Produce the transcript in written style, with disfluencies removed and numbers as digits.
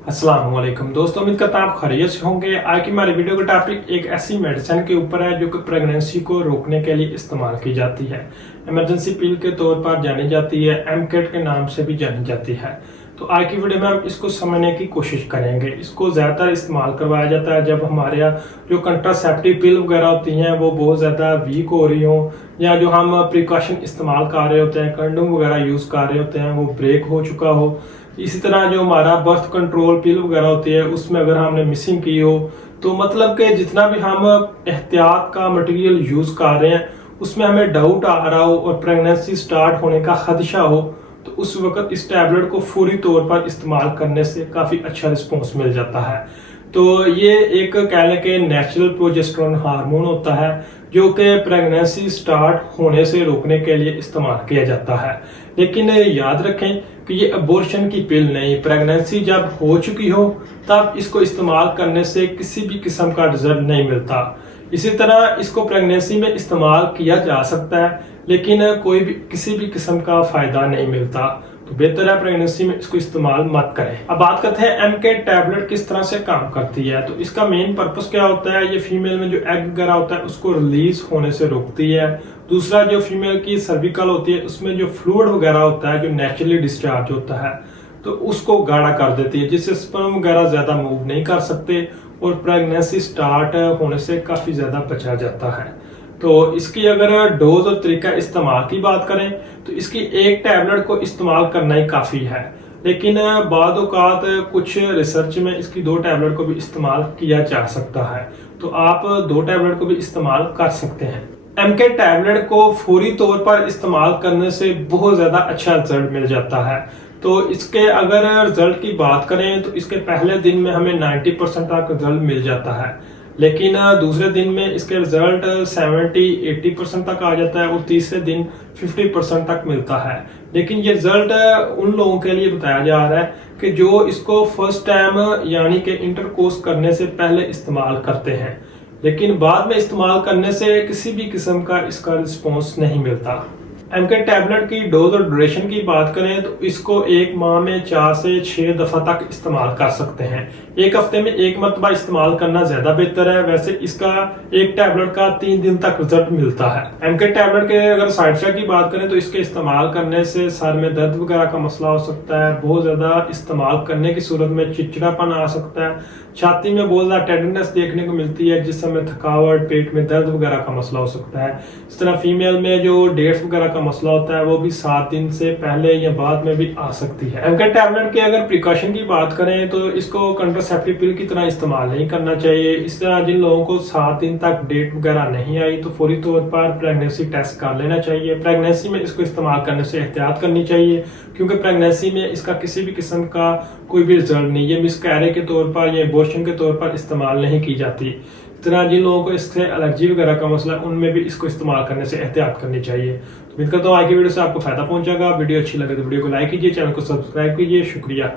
अस्सलाम वालेकुम दोस्तों, उम्मीद करता हूं आप खैरियत से होंगे। आज की हमारी वीडियो का टॉपिक एक ऐसी मेडिसिन के ऊपर है जो कि प्रेगनेंसी को रोकने के लिए इस्तेमाल की जाती है। इमरजेंसी पिल के तौर पर जानी जाती है, एमकेट के नाम से भी जानी जाती है। तो आज की वीडियो में हम इसको समझने की कोशिश करेंगे। इसको ज़्यादातर इस्तेमाल करवाया जाता है जब हमारे यहाँ जो कंट्रासेप्टिव पिल वगैरह होती हैं वो बहुत ज़्यादा वीक हो रही हो, या जो हम प्रिकॉशन इस्तेमाल कर रहे होते हैं, कंडोम वगैरह यूज़ कर रहे होते हैं, वो ब्रेक हो चुका हो। इसी तरह जो हमारा बर्थ कंट्रोल पिल वगैरह होती है उसमें अगर हमने मिसिंग की हो, तो मतलब कि जितना भी हम एहतियात का मटेरियल यूज़ कर रहे हैं उसमें हमें डाउट आ रहा हो और प्रेगनेंसी स्टार्ट होने का खदशा हो, तो उस वक्त इस टैबलेट को फौरी तौर पर इस्तेमाल करने से काफ़ी अच्छा रिस्पॉन्स मिल जाता है। तो ये एक कह लें कि नेचुरल प्रोजेस्टेरोन हार्मोन होता है जो कि प्रेगनेंसी स्टार्ट होने से रोकने के लिए इस्तेमाल किया जाता है। लेकिन याद रखें कि ये अबॉर्शन की पिल नहीं, प्रेगनेंसी जब हो चुकी हो तब इसको इस्तेमाल करने से किसी भी किस्म का रिजल्ट नहीं मिलता। इसी तरह इसको प्रेगनेंसी में इस्तेमाल किया जा सकता है लेकिन कोई भी किसी भी किस्म का फायदा नहीं मिलता, तो बेहतर है प्रेगनेंसी में इसको इस्तेमाल मत करें। अब बात करते हैं एमके टैबलेट किस तरह से काम करती है। तो इसका मेन पर्पस क्या होता है, ये फीमेल में जो एग वगैरह होता है उसको रिलीज होने से रोकती है। दूसरा, जो फीमेल की सर्विकल होती है उसमें जो फ्लूइड वगैरह होता है जो नेचुरली डिस्चार्ज होता है तो उसको गाढ़ा कर देती है, जिससे स्पर्म वगैरह ज्यादा मूव नहीं कर सकते और प्रेगनेंसी स्टार्ट होने से काफी ज्यादा बचा जाता है। तो इसकी अगर डोज और तरीका इस्तेमाल की बात करें तो इसकी एक टैबलेट को इस्तेमाल करना ही काफ़ी है, लेकिन बाद औक़ात कुछ रिसर्च में इसकी 2 टैबलेट को भी इस्तेमाल किया जा सकता है, तो आप 2 टैबलेट को भी इस्तेमाल कर सकते हैं। एमके टैबलेट को फौरी तौर पर इस्तेमाल करने से बहुत ज़्यादा अच्छा रिजल्ट मिल जाता है। तो इसके अगर रिजल्ट की बात करें तो इसके पहले दिन में हमें 90% तक रिजल्ट मिल जाता है, लेकिन दूसरे दिन में इसके रिजल्ट 70-80% तक आ जाता है और तीसरे दिन 50% तक मिलता है। लेकिन ये रिजल्ट उन लोगों के लिए बताया जा रहा है कि जो इसको फर्स्ट टाइम यानी कि इंटरकोर्स करने से पहले इस्तेमाल करते हैं, लेकिन बाद में इस्तेमाल करने से किसी भी किस्म का इसका रिस्पॉन्स नहीं मिलता। एमके टैबलेट की डोज और ड्यूरेशन की बात करें तो इसको एक माह में 4 से 6 दफा तक इस्तेमाल कर सकते हैं। एक हफ्ते में एक मरतबा इस्तेमाल करना ज्यादा बेहतर है। वैसे इसका एक टैबलेट का 3 दिन तक रिजल्ट मिलता है। एमके टैबलेट के अगर साइड इफेक्ट की बात करें तो इसके इस्तेमाल करने से सर में दर्द वगैरह का मसला हो सकता है, बहुत ज्यादा इस्तेमाल करने की सूरत में चिड़चिड़ापन आ सकता है, छाती में बहुत ज्यादा टेंडरनेस देखने को मिलती है जिस समय थकावट, पेट में दर्द वगैरह का मसला हो सकता है। इस तरह फीमेल में जो डेट्स वगैरह का मसला होता है वो भी 7 दिन से पहले या बाद में भी आ सकती है। एमके टैबलेट के अगर प्रिकॉशन की बात करें तो इसको कंट्रासेप्टिव पिल की तरह इस्तेमाल नहीं करना चाहिए। इस तरह जिन लोगों को 7 दिन तक डेट वगैरह नहीं आई तो फौरी तौर पर प्रेगनेंसी टेस्ट कर लेना चाहिए। प्रेगनेंसी में इसको इस्तेमाल करने से एहतियात करनी चाहिए क्योंकि प्रेगनेंसी में इसका किसी भी किस्म का कोई भी रिजल्ट नहीं, ये मिसकैरेज के तौर पर या अबॉर्शन के तौर पर इस्तेमाल नहीं की जाती। इस तरह जिन लोगों को इससे एलर्जी वगैरह का मसला है उनमें भी इसको इस्तेमाल करने से एहतियात करनी चाहिए। तो उम्मीद करता हूँ आज की वीडियो से आपको फायदा पहुंचेगा। वीडियो अच्छी लगे तो वीडियो को लाइक कीजिए, चैनल को सब्सक्राइब कीजिए। शुक्रिया।